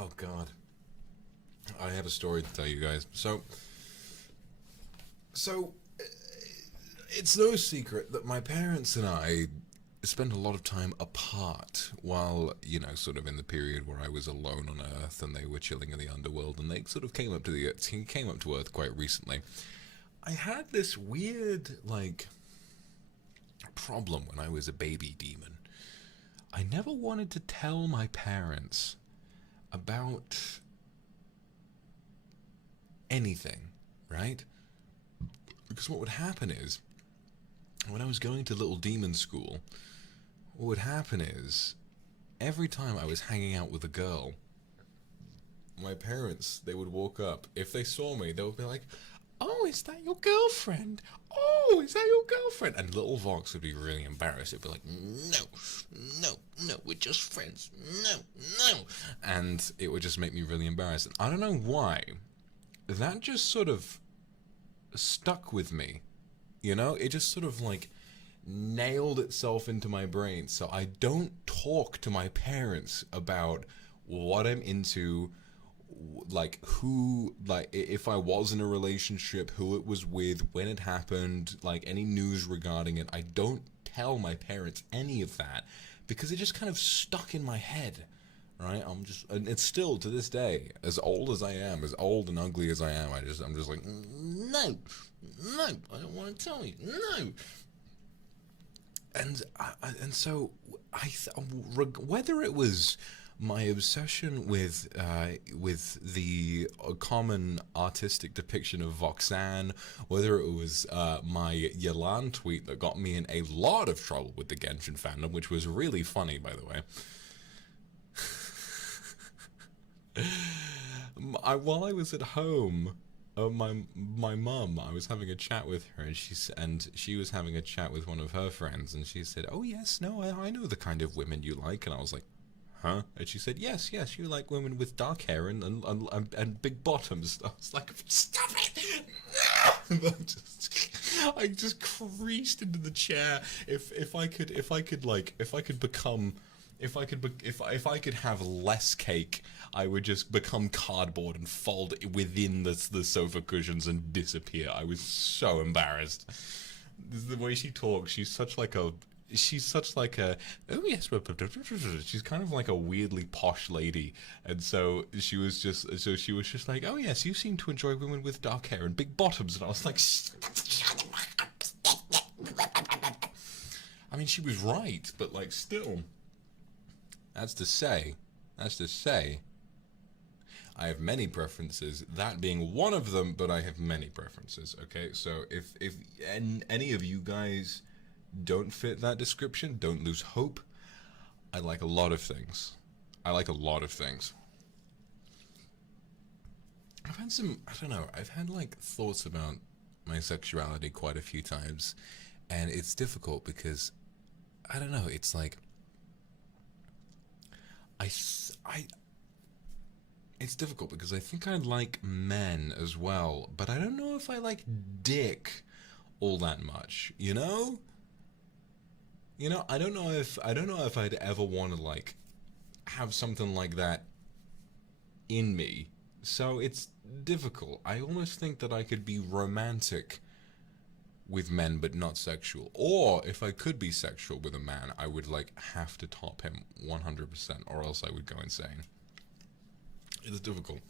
Oh god, I have a story to tell you guys. So it's no secret that my parents and I spent a lot of time apart while, you know, sort of in the period where I was alone on Earth and they were chilling in the underworld, and they sort of came up to Earth quite recently. I had this weird, like, problem when I was a baby demon. I never wanted to tell my parents about anything, right? Because what would happen is, when I was going to little demon school, what would happen is, every time I was hanging out with a girl, my parents, they would walk up. If they saw me, they would be like, "Oh, is that your girlfriend? Oh, is that your girlfriend?" And little Vox would be really embarrassed. He'd be like, "No, no, no, we're just friends. No, no." And it would just make me really embarrassed. And I don't know why. That just sort of stuck with me. You know, it just sort of like nailed itself into my brain. So I don't talk to my parents about what I'm into, like who, like if I was in a relationship, who it was with, when it happened, like any news regarding it. I don't tell my parents any of that because it just kind of stuck in my head. Right? And it's still to this day, as old as I am, as old and ugly as I am, I'm just like, no, I don't want to tell you, no. And so whether it was my obsession with the common artistic depiction of Voxan, whether it was my Yelan tweet that got me in a lot of trouble with the Genshin fandom, which was really funny, by the way. While I was at home, my mum, I was having a chat with her, and she was having a chat with one of her friends, and she said, "Oh yes, no, I know the kind of women you like," and I was like, "Huh?" And she said, "Yes, you like women with dark hair and big bottoms." I was like, "Stop it!" I just creased into the chair. If I could have less cake, I would just become cardboard and fold within the sofa cushions and disappear. I was so embarrassed. The way she talks, she's such like a, oh yes, she's kind of like a weirdly posh lady, and so she was just like, "Oh yes, you seem to enjoy women with dark hair and big bottoms," and I was like, I mean, she was right, but like still. That's to say, I have many preferences, that being one of them, but I have many preferences, okay? So if any of you guys don't fit that description, don't lose hope. I like a lot of things. I've had like thoughts about my sexuality quite a few times, and it's difficult because, I don't know, it's like, it's difficult because I think I like men as well, but I don't know if I like dick all that much, you know? I don't know if I'd ever want to like have something like that in me. So it's difficult. I almost think that I could be romantic with men but not sexual, or if I could be sexual with a man, I would like have to top him 100%, or else I would go insane. It's difficult.